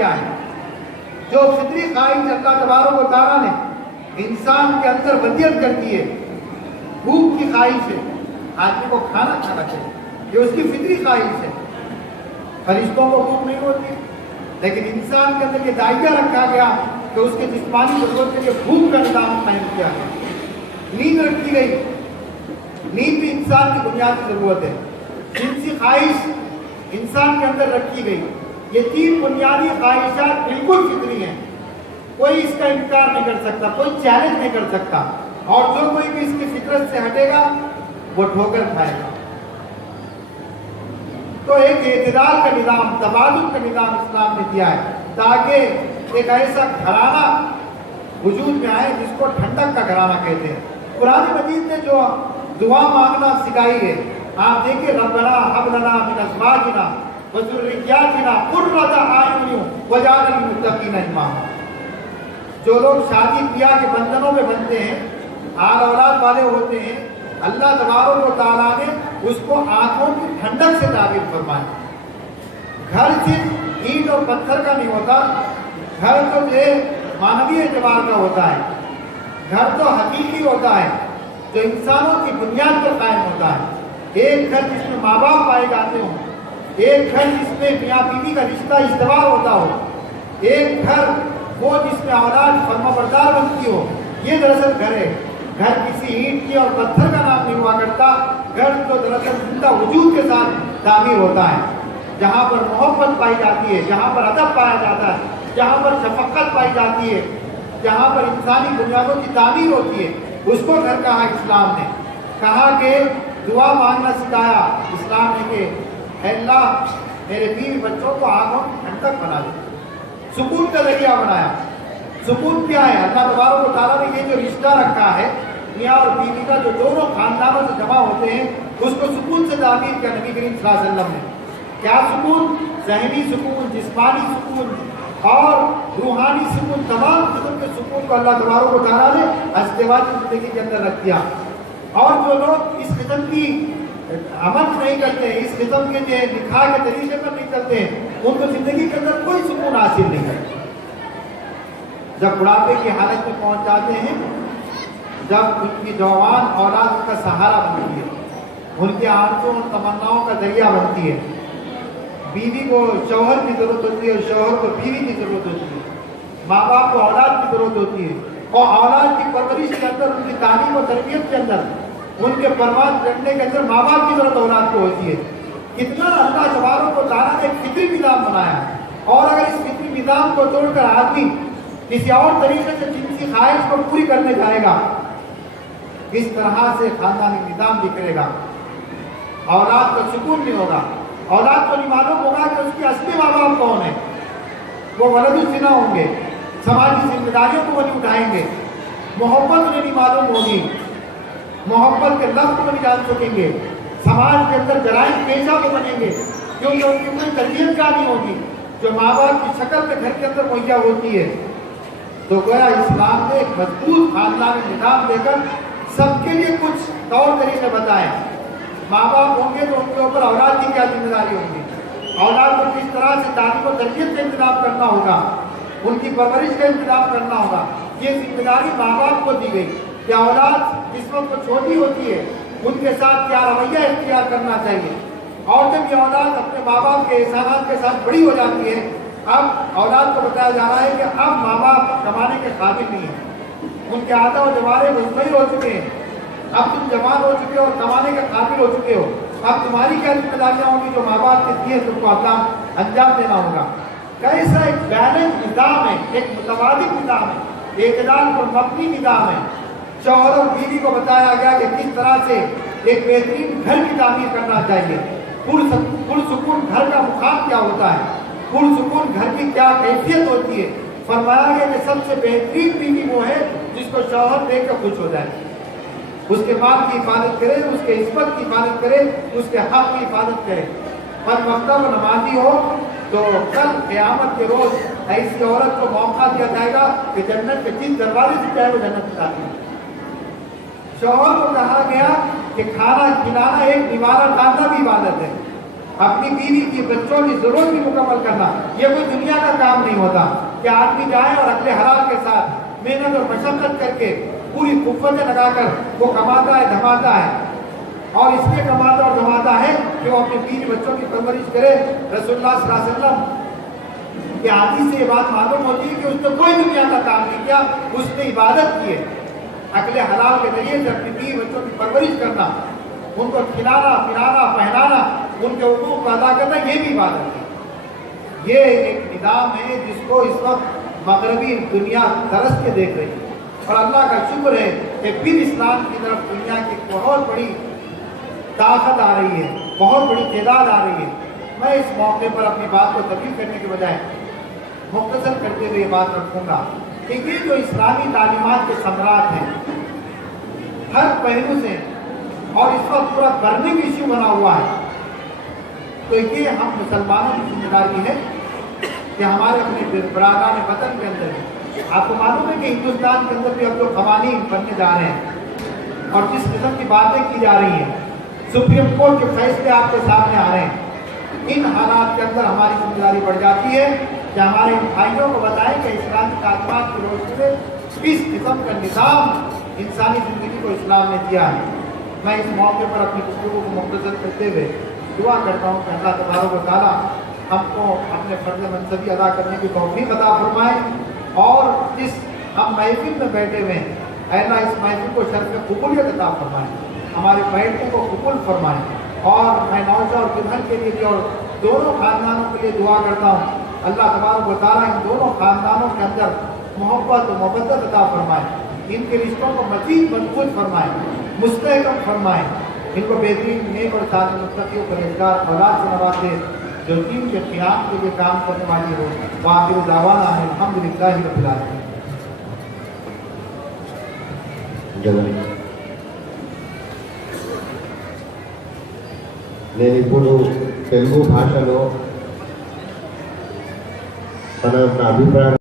کیا ہے؟ جو فطری خواہش اللہ تبارک و تعالیٰ نے انسان کے اندر ودیت کر دی ہے، بھوک کی خواہش ہے، آدمی کو کھانا کھانا چاہیے، یہ اس کی فطری خواہش ہے۔ فرشتوں کو بھوک نہیں ہوتی، لیکن انسان کے اندر یہ دائرہ رکھا گیا کہ اس کے جسمانی ضرورت کے لیے بھوک کا نظام قائم کیا ہے۔ نیند رکھی گئی، نیند بھی انسان کی بنیادی ضرورت ہے۔ جنسی خواہش انسان کے اندر رکھی گئی۔ یہ تین بنیادی خواہشات بالکل فطری ہیں، کوئی اس کا انکار نہیں کر سکتا، کوئی چیلنج نہیں کر سکتا، اور جو کوئی بھی اس کی فطرت سے ہٹے گا وہ ٹھوکر کھائے گا۔ تو ایک اعتدال کا نظام، توازن کا نظام اسلام نے دیا ہے، تاکہ ایک ایسا گھرانہ وجود میں آئے جس کو ٹھنڈک کا گھرانہ کہتے ہیں۔ قرآن مجید نے جو دعا مانگنا سکھائی ہے، آپ دیکھیں، ربنا ہب لنا من ازواجنا وذرریاتنا قرۃ اعین واجعلنا للمتقین اماما۔ جو لوگ شادی بیاہ کے بندھنوں میں بنتے ہیں، آل اولاد والے ہوتے ہیں، اللہ تبارک و تعالیٰ نے اس کو آنکھوں کی ٹھنڈک سے تعبیر فرمائی۔ گھر صرف اینٹ اور پتھر کا نہیں ہوتا، گھر تو مانوی اعتبار کا ہوتا ہے، گھر تو حقیقی ہوتا ہے جو انسانوں کی بنیاد پر قائم ہوتا ہے۔ ایک گھر جس میں ماں باپ پائے جاتے ہوں، ایک گھر جس میں میاں بیوی کا رشتہ استوار ہوتا ہو، ایک گھر وہ جس میں اولاد فرما بردار بنتی ہو، یہ دراصل گھر ہے۔ گھر کسی اینٹ کی اور پتھر کا نام نہیں ہوا کرتا، گھر تو دراصل زندہ وجود کے ساتھ تعمیر ہوتا ہے، جہاں پر محبت پائی جاتی ہے، جہاں پر ادب پایا جاتا ہے، جہاں پر شفقت پائی جاتی ہے، جہاں پر انسانی بنیادوں کی تعمیر ہوتی ہے، اس کو گھر کہا اسلام نے۔ کہا کہ دعا مانگنا سکھایا اسلام نے کہ اے اللہ میرے بیوی بچوں کو آنکھوں ٹھنڈک بنا دے، سکون کا ذریعہ بنایا۔ سکون کیا ہے؟ اللہ تبارک و تعالیٰ نے یہ جو رشتہ رکھا ہے میاں اور بیوی کا، جو دونوں خاندانوں سے جمع ہوتے ہیں، اس کو سکون سے تعبیر کیا نبی کریم صلی اللہ علیہ وسلم نے۔ کیا سکون؟ ذہنی سکون، جسمانی سکون اور روحانی سکون، تمام قسم کے سکون کو اللہ تبارک و تعالیٰ نے ازدواجی زندگی کے اندر رکھ دیا۔ اور جو لوگ اس قسم کی عمل نہیں کرتے ہیں، اس قسم کے نکاح کے طریقے پر نہیں چلتے ہیں، ان کو زندگی کے اندر کوئی سکون حاصل نہیں ہے۔ جب بڑھاپے کی حالت میں پہنچ جاتے ہیں، جب ان کی جوان اولاد کا سہارا بنتی ہے، ان کے آرزوں اور تمناؤں کا ذریعہ بنتی ہے، بیوی کو شوہر کی ضرورت ہوتی ہے، شوہر کو بیوی کی ضرورت ہوتی ہے، ماں باپ کو اولاد کی ضرورت ہوتی ہے، اور اولاد کی پرورش کے اندر، ان کی تعلیم و تربیت کے اندر، ان کے پرواز کرنے کے اندر ماں باپ کی ضرورت اولاد کو ہوتی ہے۔ کتنا اللہ تبارک و تعالیٰ نے ایک فطری نظام بنایا ہے، اور اگر اس فطری نظام کو توڑ کر آدمی کسی اور طریقے سے جنسی خواہش کو پوری کرنے جائے گا، اس طرح سے خاندانی نظام بکھرے گا، اولاد کا سکون نہیں ہوگا، اولاد کو نہیں معلوم ہوگا کہ اس کی اصلی ماں باپ کون ہے، وہ ولد الزنا ہوں گے، سماجی ذمہ داریوں کو وہ نہیں اٹھائیں گے، محبت انہیں نہیں معلوم ہوگی، محبت کے لفظ کو نہیں جان سکیں گے، سماج کے اندر جرائم پیشہ کو بنیں گے، کیونکہ ان کی کوئی تربیت کا نہیں ہوگی جو ماں باپ کی شکل میں گھر کے اندر مہیا ہوتی ہے۔ تو گویا اسلام نے ایک مضبوط خاندانی نظام دے کر سب کے لیے کچھ طور طریقے بتائے۔ ماں باپ ہوں گے تو ان کے اوپر اولاد کی کیا ذمہ داری ہوگی، اولاد کو کس طرح سے تعلیم و تربیت کا انتظام کرنا ہوگا، ان کی پرورش کا انتظام کرنا ہوگا، یہ ذمہ داری ماں باپ کو دی گئی کہ اولاد جس وقت وہ چھوٹی ہوتی ہے ان کے ساتھ کیا رویہ اختیار کرنا چاہیے، اور جب یہ اولاد اپنے ماں باپ کے احسانات کے ساتھ بڑی ہو جاتی ہے، اب اولاد کو بتایا جا رہا ہے کہ اب ماں باپ کمانے کے قابل نہیں ہیں، ان کے آدھا و جوارے مزمحل ہو چکے ہیں، اب تم جوان ہو چکے ہو اور کمانے کے قابل ہو چکے ہو، اب تمہاری کیا ذمہ داریاں ہوں گی جو ماں باپ کے دیے تم کو انجام دینا ہوگا۔ کیسا ایک بیلنس نظام ہے، ایک متوازن نظام ہے، اعتدال پر مبنی نظام ہے۔ شوہر اور بیوی کو بتایا گیا کہ کس طرح سے ایک بہترین گھر کی تعمیر کرنا چاہیے، پرسکون گھر کا مقام کیا ہوتا ہے، پرسکون گھر کی کیا کیفیت ہوتی ہے۔ فرمایا گیا کہ سب سے بہترین بیوی وہ ہے جس کو شوہر دیکھ کر خوش ہو جائے، اس کے مال کی حفاظت کرے، اس کے عصمت کی حفاظت کرے، اس کے حق کی حفاظت کرے، پر وقتہ وہ نمازی ہو تو کل قیامت کے روز ایسی عورت کو موقع دیا جائے گا کہ جنت کے جس دروازے سے چاہے وہ جنت میں داخل ہو۔ شوہر کو کہا گیا کہ کھانا کھلانا ایک نوالہ ڈالنا بھی عبادت ہے، اپنی بیوی کی بچوں کی ضرورت بھی مکمل کرنا، یہ کوئی دنیا کا کام نہیں ہوتا کہ آدمی جائے اور اپنے حلال کے ساتھ محنت اور مشقت کر کے پوری قوتیں لگا کر وہ کماتا ہے دھماتا ہے، اور اس لیے کماتا اور دھماتا ہے کہ وہ اپنے بیوی بچوں کی پرورش کرے۔ رسول اللہ صلی اللہ علیہ وسلم کی حدیث سے یہ بات معلوم ہوتی ہے کہ اس نے کوئی دنیا کا کام نہیں کیا، اس نے عبادت کی ہے۔ اکل حلال کے ذریعے سے اپنی بیوی بچوں کی پرورش کرنا، ان کو کھلانا پلانا پہنانا، ان کے حقوق کو ادا کرنا، یہ بھی عبادت ہے۔ یہ ایک نظام ہے جس کو اس وقت مغربی دنیا ترس کے دیکھ رہی ہے، اور اللہ کا شکر ہے کہ پھر اسلام کی طرف دنیا کی بہت بڑی طاقت آ رہی ہے، بہت بڑی تعداد آ رہی ہے۔ میں اس موقع پر اپنی بات کو طویل کرنے کے بجائے مختصر کرتے ہوئے یہ بات رکھوں گا کہ یہ جو اسلامی تعلیمات کے ثمرات ہیں ہر پہلو سے، اور اس وقت پورا برننگ ایشو بنا ہوا ہے، تو یہ ہم مسلمانوں کی ذمہ داری ہے کہ ہمارے اپنے برادران وطن کے اندر، آپ کو معلوم ہے کہ ہندوستان کے اندر بھی اب جو قوانین بننے جا رہے ہیں اور جس قسم کی باتیں کی جا رہی ہیں، سپریم کورٹ کے فیصلے آپ کے سامنے آ رہے ہیں، ان حالات کے اندر ہماری ذمہ داری بڑھ جاتی ہے کہ ہمارے بھائیوں کو بتائیں کہ اسلامی تعلیمات کی روشنی میں کس قسم کا نظام انسانی زندگی کو اسلام نے دیا ہے۔ میں اس موقع پر اپنی گفتگو کو مختصر کرتے ہوئے دعا کرتا ہوں کہ اللہ تبارک و تعالیٰ ہم کو اپنے فرض منصبی ادا کرنے کی توفیق عطا فرمائے، اور جس ہم محفل میں بیٹھے ہوئے ہیں، اے اللہ اس محفل کو شرف قبولیت عطا فرمائے، ہمارے بیٹھنے کو قبول فرمائے، اور میں نوشہ اور کدھر کے لیے بھی اور دونوں خاندانوں کے لیے دعا کرتا ہوں اللہ تبارک و تعالیٰ ان دونوں خاندانوں کے اندر محبت و محبت عطا فرمائے، ان کے رشتوں کو مزید مضبوط فرمائے، مستحکم فرمائے، ان کو بہترین نیک اور صالح متقیوں پرہیزگار اولاد سے نوازے جو دین کے قیام کے لیے کام کرنے والی ہو۔ وآخر دعوانا ان الحمدللہ رب العالمین۔ నేను ఇప్పుడు తెలుగు భాషలో తన అభిప్రాయం